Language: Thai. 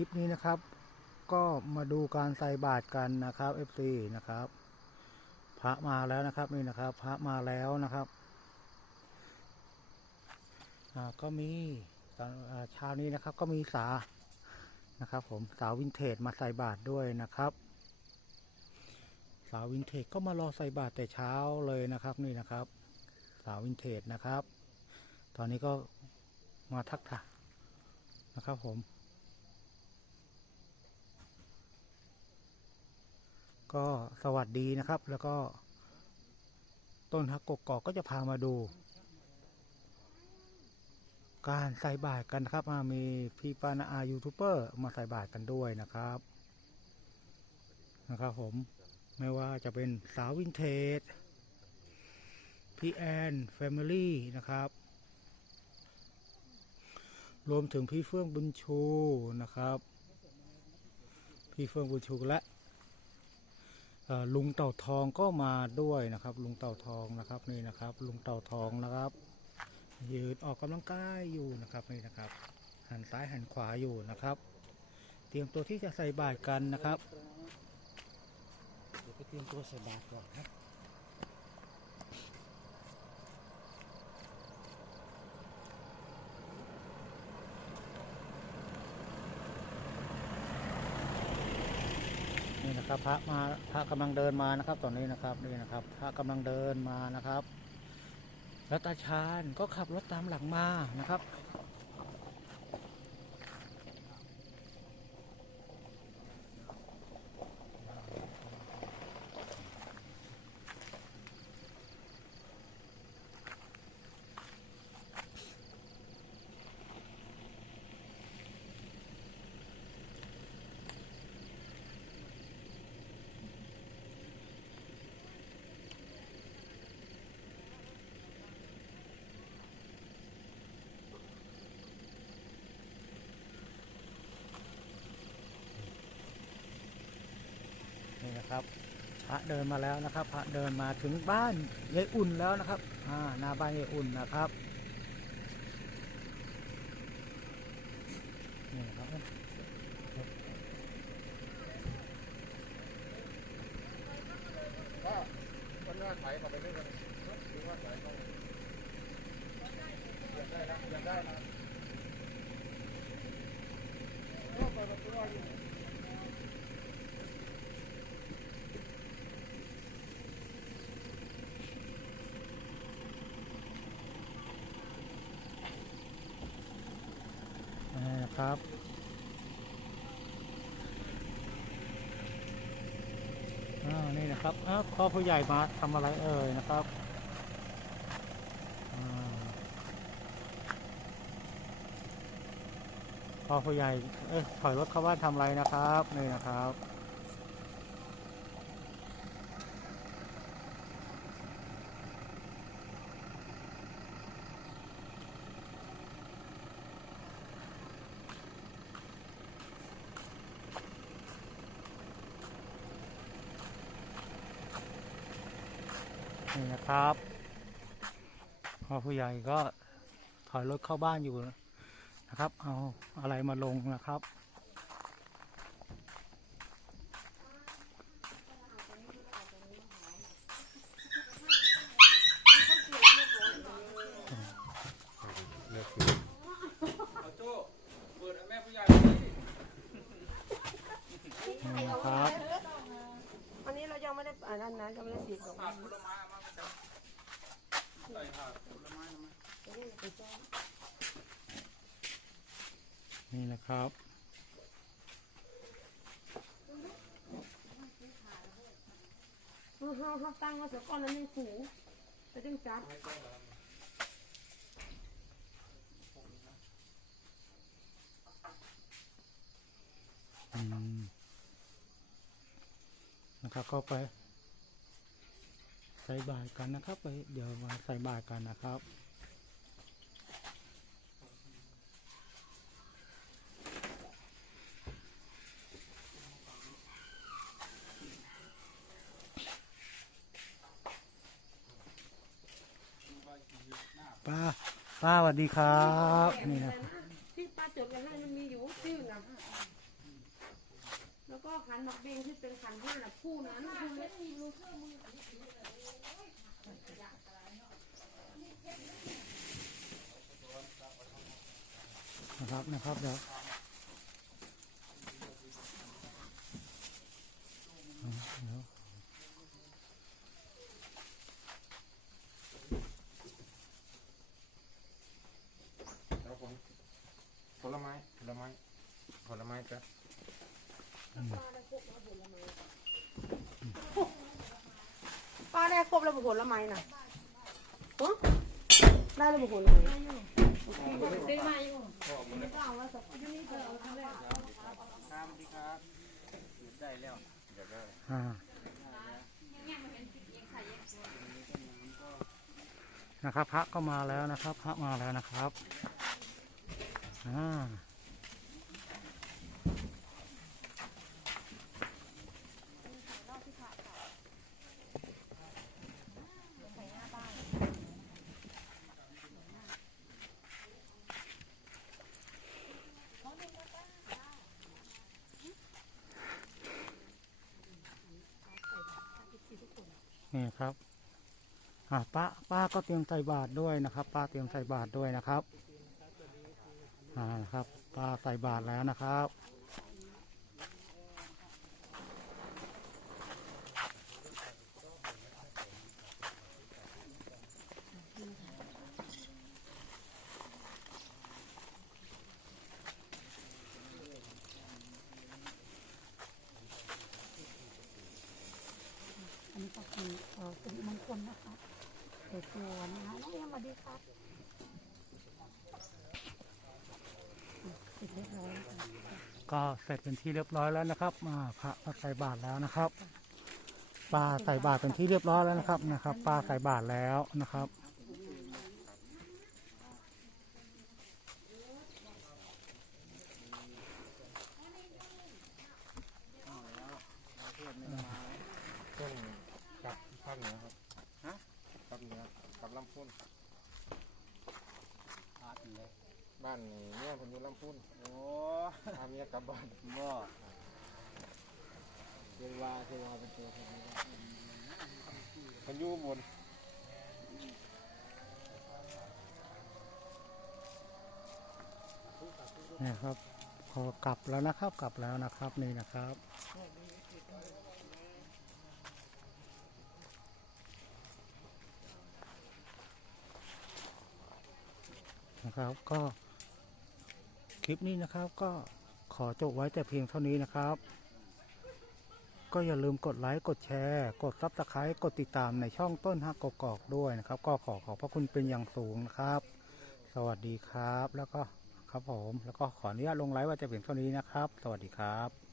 ลิปนี้นะครับ ก็มาดูการใส่บาตรกันนะครับ FC นะครับ พระมาแล้วนะครับนี่นะครับ พระมาแล้วนะครับก็มีตอนเช้านี้นะครับ ก็มีสานะครับ ผมสาววินเทจมาใส่บาตรด้วยนะครับ สาววินเทจก็มารอใส่บาตรแต่เช้าเลยนะครับ นี่นะครับ สาววินเทจนะครับ ตอนนี้ก็มาทักทายนะครับผม ก็สวัสดีนะครับ แล้วก็ ต้นฮักกกอกก็จะพามาดู การใส่บาตรกันนะครับอ่ามีพี่ปานาอายูทูบเบอร์มาใส่บาตรกันด้วยนะครับ นะครับผมไม่ว่าจะเป็นสาววินเทจพี่แอนแฟมิลี่นะครับ รวมถึงพี่เฟื่องบุญชูนะครับ พี่เฟื่องบุญชูและ ลุงเต่าทองก็มาด้วยนะครับ ลุงเต่าทองนะครับนี่นะครับ ลุงเต่าทองนะครับ ยืนออกกำลังกายอยู่นะครับนี่นะครับ หันซ้ายหันขวาอยู่นะครับ เตรียมตัวที่จะใส่บาตรกันนะครับเดี๋ยวไปเตรียมตัวใส่บาตรก่อนครับ นี่นะครับพระมาพระกำลังเดินมานะครับ ตอนนี้นะครับนี่นะครับ พระกำลังเดินมานะครับ แล้วตาชานก็ขับรถตามหลังมานะครับ ครับ พระเดินมาแล้วนะครับ พระเดินมาถึงบ้านยายอุ่นแล้วนะครับอ่าหน้าบ้านยายอุ่นนะครับนี่ครับก็คนว่าไถเข้าไปเรื่อยๆหรือว่าไถเข้าอยากได้นะอยากได้นะก็เปิดประตูอยู่ นี่นะครับ อ่า นะครับอ้าวพ่อผู้ใหญ่มาทำอะไรเอ่ยนะครับพ่อผู้ใหญ่เอ้ยถอยรถเข้าบ้านทำอะไรนะครับนี่นะครับ นี่นะครับพอผู้ใหญ่ก็ถอยรถเข้าบ้านอยู่นะครับ เอาอะไรมาลงนะครับ เอาโจ้เปิดให้แม่ผู้ใหญ่ นี่นะครับ อันนี้เรายังไม่ได้อันนั้นนะยังไม่ได้สีดอก ถาดผลไม้เอามาจับใส่ถาดผลไม้มา นี่นะครับ เออเฮาเฮาตั้งเอาเสียก่อนแล้วยังผูไปจึงจับอืมนะครับก็ไปใส่บาตรกันนะครับไปเดี๋ยวมาใส่บาตรกันนะครับ ป้าป้าสวัสดีครับนี่นะที่ป้าจดไว้ให้มันมีอยู่ชื่อนะแล้วก็ขันหมักเบงที่เป็นขันห้าน่ะคู่นั้นคือเล็กนะครับนะครับเดี๋ยวอืมเดี๋ยว แล้วผมผ ลไม้ผลไม้ผลไม้จ้ะป้าได้ครบแล้วบุผลไม้น่ะฮะได้แล้วบุผลไม้ซื้อมาอยู่อ่านะครับ พระก็มาแล้วนะครับ พระมาแล้วนะครับ อ่านี่ครับ อ่าป้าป้าก็เตรียมใส่บาตรด้วยนะครับ ป้าเตรียมใส่บาตรด้วยนะครับ อ่านะครับป้าใส่บาตรแล้วนะครับอันนี้ก็คือเออเป็นมงคลนะคะเปิดตัวนะคะน้องเอ็มสวัสดีครับอะเสร็จเรียบร้อยแล้วค่ะก็เสร็จเป็นที่เรียบร้อยแล้วนะครับอ่าพระก็ใส่บาตรแล้วนะครับป้าใส่บาตรเป็นที่เรียบร้อยแล้วนะครับนะครับป้าใส่บาตรแล้วนะครับ เส้นกับภาคเหนือครับฮะภาคเหนือกับลำพูนบ้านนี่เนี่ยผมอยู่ลำพูน โอ้อาเมียกลับบ้านบ่เทวาเทวาเป็นตัวคนนี้คนอยู่บนนี่ครับ พอกลับแล้วนะครับกลับแล้วนะครับนี่นะครับนะครับก็ ลิปนี้นะครับ ก็ขอจบไว้แต่เพียงเท่านี้นะครับ ก็อย่าลืมกดไลค์กดแชร์ กดซับสไครต์กดติดตามในช่องต้นฮักกกอกด้วยนะครับ ก็ขอขอบพระคุณเป็นอย่างสูงนะครับ สวัสดีครับ แล้วก็ครับผม แล้วก็ขออนุญาตลงไลฟ์ว่าจะเพียงเท่านี้นะครับ สวัสดีครับ